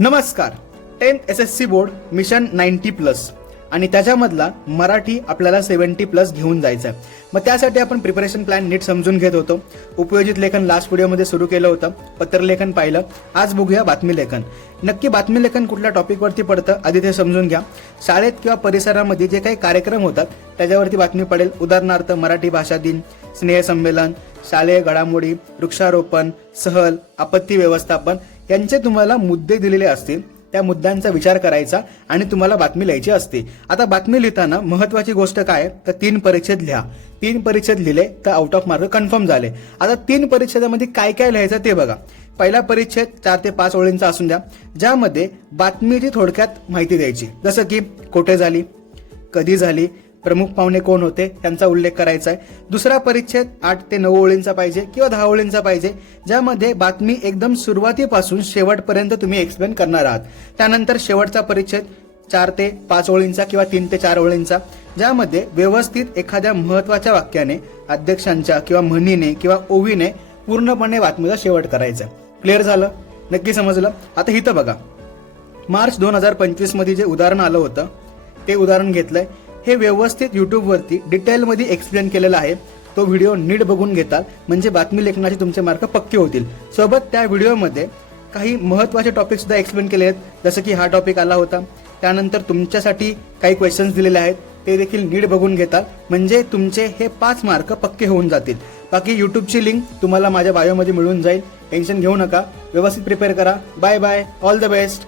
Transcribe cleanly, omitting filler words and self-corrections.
नमस्कार. 10th SSC board mission 90+ आणि त्याच्यामधला मराठी आपल्याला 70+ घेऊन जायचं आहे. मग त्यासाठी आपण प्रिपरेशन प्लॅन नीट समजून घेत होतो. उपयोजित लेखन लास्ट व्हिडिओमध्ये सुरू केलं होतं, पत्रलेखन पाहिलं. आज बघूया बातमी लेखन. नक्की बातमी लेखन कुठल्या टॉपिकवरती पडतं आधी ते समजून घ्या. शाळेत किंवा परिसरामध्ये जे काही कार्यक्रम होतात त्याच्यावरती बातमी पडेल. उदाहरणार्थ मराठी भाषा दिन, स्नेहसंमेलन, शालेय घडामोडी, वृक्षारोपण, सहल, आपत्ती व्यवस्थापन यांचे तुम्हाला मुद्दे दिलेले असतील. त्या मुद्द्यांचा विचार करायचा आणि तुम्हाला बातमी लिहायची असते. आता बातमी लिहिताना महत्वाची गोष्ट काय तर 3 परिच्छेद लिहा. 3 परिच्छेद लिहिले तर आउट ऑफ मार्क कन्फर्म झाले. आता 3 परिच्छेदामध्ये काय काय लिहायचं ते बघा. पहिला परिच्छेद 4 ते 5 ओळींचा असून द्या, ज्यामध्ये बातमीची थोडक्यात माहिती द्यायची, जसं की कोठे झाली, कधी झाली, प्रमुख पाहुणे कोण होते त्यांचा उल्लेख करायचा आहे. दुसरा परिच्छेद 8 ते 9 ओळींचा पाहिजे किंवा 10 ओळींचा पाहिजे, ज्यामध्ये बातमी एकदम सुरुवातीपासून शेवटपर्यंत तुम्ही एक्सप्लेन करणार आहात. त्यानंतर शेवटचा परिच्छेद 4 ते 5 ओळींचा किंवा 3 ते 4 ओळींचा, ज्यामध्ये व्यवस्थित एखाद्या महत्वाच्या वाक्याने, अध्यक्षांच्या किंवा म्हणीने किंवा ओवीने पूर्णपणे बातमीचा शेवट करायचा. क्लिअर झालं? नक्की समजलं? आता इथं बघा, मार्च 2025 मध्ये जे उदाहरण आलं होतं ते उदाहरण घेतलंय. हे व्यवस्थित युट्यूबवरती डिटेलमध्ये एक्सप्लेन केलेलं आहे. तो व्हिडिओ नीट बघून घेताल म्हणजे बातमी लेखनाचे तुमचे मार्क पक्के होतील. सोबत त्या व्हिडिओमध्ये काही महत्त्वाचे टॉपिक सुद्धा एक्सप्लेन केले आहेत, जसं की हा टॉपिक आला होता. त्यानंतर तुमच्यासाठी काही क्वेश्चन्स दिलेले आहेत, ते देखील नीट बघून घेताल म्हणजे तुमचे हे 5 मार्क पक्के होऊन जातील. बाकी युट्यूबची लिंक तुम्हाला माझ्या बायोमध्ये मिळून जाईल. टेन्शन घेऊ नका, व्यवस्थित प्रिपेअर करा. Bye bye, all the best.